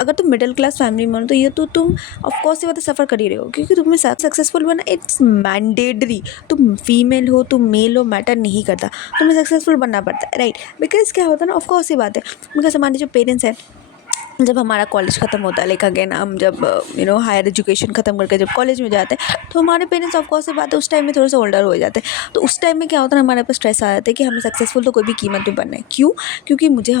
अगर तुम middle class family में हो तो ये तो तुम ऑफकोर्स ये बात सफ़र कर ही रहे हो, क्योंकि तुम्हें सक्सेसफुल बनना इट्स मैंडेटरी। तुम फीमेल हो, तुम मेल हो, मैटर नहीं करता, तुम्हें सक्सेसफुल बनना पड़ता है, राइट। बिकॉज क्या होता है ना, ऑफकोर्स ये बात है, बिकॉज हमारे जो पेरेंट्स हैं, जब हमारा कॉलेज ख़त्म होता है, लाइक अगेन हम जब हायर एजुकेशन ख़त्म करके जब कॉलेज में जाते हैं, तो हमारे पेरेंट्स ऑफकोर्स से बात है उस टाइम में थोड़े से ओल्डर हो जाते हैं। तो उस टाइम में क्या होता है, हमारे पास स्ट्रेस आ जाता है कि हमें सक्सेसफुल तो कोई भी कीमत पे बनना है। क्यों? क्योंकि मुझे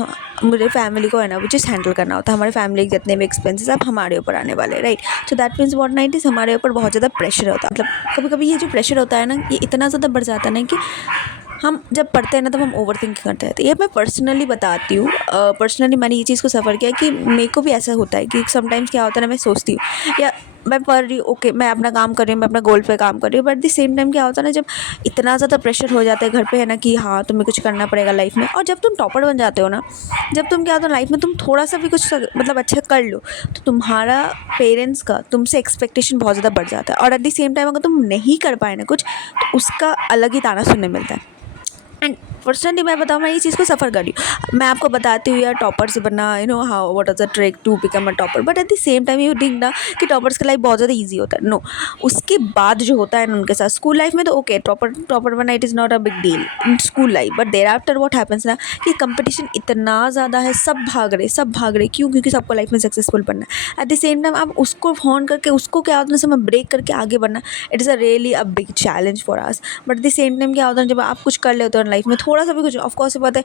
फैमिली को है ना विच हैंडल करना होता है। हमारे फैमिली के जितने भी एक्सपेंसेस अब हमारे ऊपर आने वाले, right. So that means what night is हमारे ऊपर बहुत ज़्यादा प्रेशर होता है। मतलब कभी कभी ये जो प्रेशर होता है ना, ये इतना ज़्यादा बढ़ जाता है ना कि हम जब पढ़ते हैं ना तब हम ओवर थिंक करते हैं। तो ये मैं पर्सनली बताती हूँ, पर्सनली मैंने ये चीज़ को सफ़र किया कि मेरे को भी ऐसा होता है कि समटाइम्स क्या होता है ना, मैं सोचती हूँ या मैं पढ़ रही हूँ, ओके मैं अपना काम कर रही हूँ, मैं अपना गोल पे काम कर रही हूँ, but at the same time क्या होता है ना, जब इतना ज़्यादा प्रेशर हो जाता है घर पे है ना कि हाँ तुम्हें कुछ करना पड़ेगा लाइफ में, और जब तुम टॉपर बन जाते हो ना, जब तुम क्या होता है लाइफ में तुम थोड़ा सा भी कुछ मतलब अच्छा कर लो, तो तुम्हारा पेरेंट्स का तुमसे एक्सपेक्टेशन बहुत ज़्यादा बढ़ जाता है। और एट द सेम टाइम अगर तुम नहीं कर पाए ना कुछ, तो उसका अलग ही ताना सुनने मिलता है। एंड पर्सनली मैं बताऊँ, मैं ये चीज़ को सफ़र कर रही हूँ। मैं आपको बताती हूँ यार, टॉपर से बनना, how what is the trick to become a topper, but at the same time you think ना कि टॉपर्स का लाइफ बहुत ज़्यादा ईजी होता है। नो, उसके बाद जो होता है ना उनके साथ, स्कूल लाइफ में तो ओके टॉपर बनना it is not a big deal in school life, but thereafter what happens ना कि कंपटीशन इतना ज़्यादा है, सब भाग रहे। क्यों? क्योंकि सबको लाइफ में सक्सेसफुल बनना है। एट द सेम टाइम आप उसको फोन करके उसको क्या होता है समय ब्रेक करके आगे बढ़ना, it is a really a big challenge for us. But at the same time क्या होता है, जब आप कुछ कर लेते हो लाइफ में, थोड़ा सा भी कुछ, ऑफकोर्स ये बात है,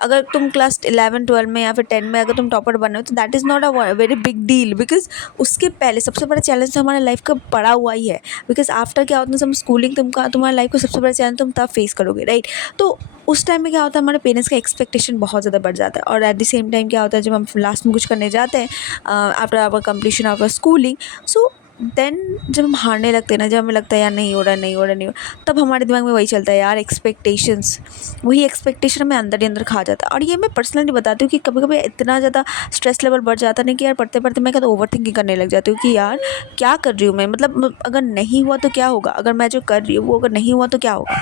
अगर तुम क्लास 11-12 में या फिर 10 में अगर तुम टॉपर बन रहे हो, तो that is not a very big deal, because उसके पहले सबसे बड़ा चैलेंज तो हमारे लाइफ का पड़ा हुआ ही है। बिकॉज आफ्टर क्या होता है, सब स्कूलिंग तुम्हारे लाइफ का सबसे बड़ा चैलेंज तुम तब फेस करोगे, राइट। तो उस टाइम में क्या होता है, हमारे पेरेंट्स का एक्सपेक्टेशन बहुत ज़्यादा बढ़ जाता है। और एट द सेम टाइम क्या होता है, जब हम लास्ट में कुछ करने जाते हैं after our completion of schooling, so then जब हम हारने लगते हैं ना, जब हमें लगता है यार नहीं हो रहा, तब हमारे दिमाग में वही चलता है यार, एक्सपेक्टेशंस, वही एक्सपेक्टेशन हमें अंदर ही अंदर खा जाता है। और ये मैं पर्सनली बताती हूँ कि कभी कभी इतना ज़्यादा स्ट्रेस लेवल बढ़ जाता है ना कि यार पढ़ते पढ़ते मैं क्या ओवर थिंकिंग करने लग जाती हूँ कि यार क्या कर रही हूँ मैं, मतलब अगर नहीं हुआ तो क्या होगा, अगर मैं जो कर रही हूँ वो अगर नहीं हुआ तो क्या होगा,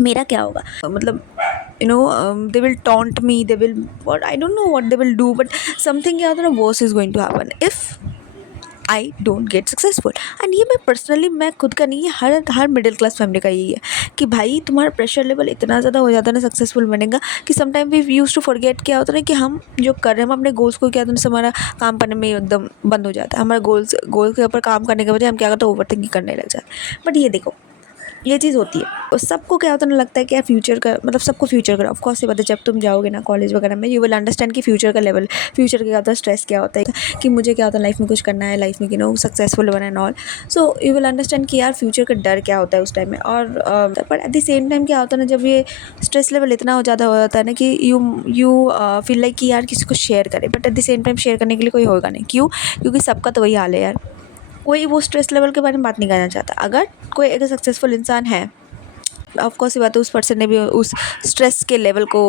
मेरा क्या होगा, मतलब they will taunt me, they will, what I don't know what they will do, but something क्या होता है ना, worse is going to happen if I don't get successful. And ये मैं पर्सनली, मैं खुद का नहीं, ये हर मिडिल क्लास फैमिली का यही है कि भाई तुम्हारा प्रेशर लेवल इतना ज़्यादा हो जाता है ना सक्सेसफुल बनेगा, कि sometime we use to forget, क्या होता है ना कि हम जो कर रहे हैं, हम अपने गोल्स को क्या होता है, हमारा काम करने में एकदम बंद हो जाता है। हमारा गोल के ऊपर काम करने के बजाय हम क्या करते हैं, ओवर थिंकिंग करने लग जाते हैं। बट ये देखो, ये चीज़ होती है, और सबको क्या होता है ना, लगता है कि यार फ्यूचर का, मतलब सबको फ्यूचर का ऑफकोर्स ये बात है, जब तुम जाओगे ना कॉलेज वगैरह में, यू विल अंडरस्टैंड कि फ्यूचर का लेवल, फ्यूचर का क्या होता है, स्ट्रेस क्या होता है, कि मुझे क्या होता है लाइफ में कुछ करना है, लाइफ में सक्सेसफुल बनना and all. So you will understand कि यार फ्यूचर का डर क्या होता है उस टाइम में। और but at the same time क्या होता है ना, जब ये स्ट्रेस लेवल इतना हो ज़्यादा हो जाता है ना कि यू फील लाइक कि यार किसी को शेयर करे, but at the same time share करने के लिए कोई होगा नहीं। क्यों? क्योंकि सबका तो वही हाल है यार, कोई वो स्ट्रेस लेवल के बारे में बात नहीं करना चाहता। अगर कोई एक सक्सेसफुल इंसान है, ऑफकोर्स ये बात है, उस पर्सन ने भी उस स्ट्रेस के लेवल को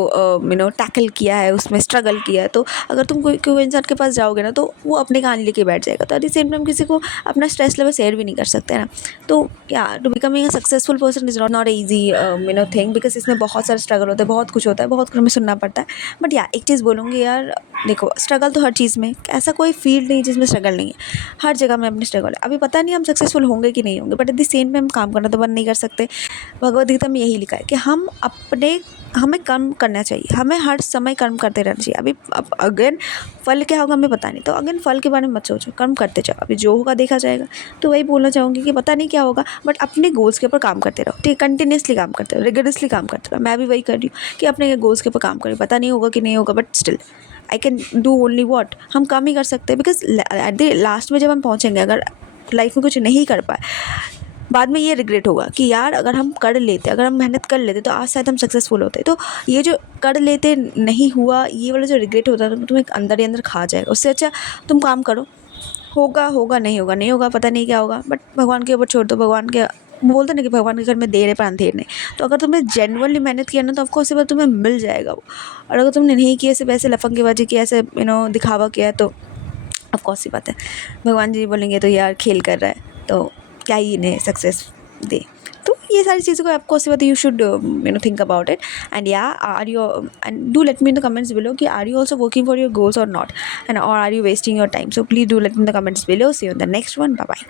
टैकल किया है, उसमें स्ट्रगल किया है, तो अगर तुम कोई इंसान के पास जाओगे ना, तो वो अपनी कहानी लेके बैठ जाएगा। तो एट द सेम टाइम किसी को अपना स्ट्रेस लेवल शेयर भी नहीं कर सकते ना। तो या to becoming a successful person is not easy thing, because इसमें बहुत सारे स्ट्रगल होते हैं, बहुत कुछ होता है, बहुत कुछ हमें सुनना पड़ता है। बट या एक चीज़ बोलूँगी यार, देखो स्ट्रगल तो हर चीज़ में, ऐसा कोई फील्ड नहीं जिसमें स्ट्रगल नहीं है, हर जगह में अपनी स्ट्रगल है। अभी पता नहीं हम सक्सेसफुल होंगे कि नहीं होंगे, but at the same time काम करना तो बंद नहीं कर सकते। भगवद गीता में यही लिखा है कि हमें कर्म करना चाहिए, हमें हर समय कर्म करते रहना चाहिए। अभी अब अगेन फल क्या होगा हमें पता नहीं, तो अगेन फल के बारे में मत सोचो, कर्म करते जाओ, अभी जो होगा देखा जाएगा। तो वही बोलना चाहूँगी कि पता नहीं क्या होगा, बट अपने गोल्स के ऊपर काम करते रहो, ठीक है, कंटिन्यूसली काम करते रहो, रिगरसली काम करते रहो। मैं भी वही कर रही हूँ कि अपने गोल्स के ऊपर काम करें, पता नहीं होगा कि नहीं होगा, but still I can do only what, हम काम ही कर सकते हैं। बिकॉज एट द लास्ट में जब हम पहुँचेंगे, अगर लाइफ में कुछ नहीं कर पाए, बाद में ये रिग्रेट होगा कि यार अगर हम कर लेते, अगर हम मेहनत कर लेते, तो आज शायद हम सक्सेसफुल होते। तो ये जो कर लेते नहीं हुआ, ये वाला जो रिग्रेट होता है तो तुम्हें अंदर ही अंदर खा जाएगा। उससे अच्छा तुम काम करो, होगा नहीं होगा, पता नहीं क्या होगा, बट भगवान के ऊपर छोड़ दो। भगवान के बोलते ना कि भगवान के घर में देर है पर अंधेर नहीं। तो अगर तुमने जेन्युइनली मेहनत किया ना, तो ऑफकोर्स बात तुम्हें मिल जाएगा वो। और अगर तुमने नहीं किया, सिर्फ ऐसे लफंगेबाजी की, ऐसे दिखावा किया, तो ऑफकोर्स ही बात है भगवान जी बोलेंगे तो यार खेल कर रहा है, तो क्या ही इन्हें सक्सेस दे। तो ये सारी चीज़ों को आपको उसके बाद you should think about it. And या are you and do let me in the comments below कि are you also working for your goals और नॉट, एंड और are you wasting your time. So please do let me in the comments below. See you in the next one. Bye bye.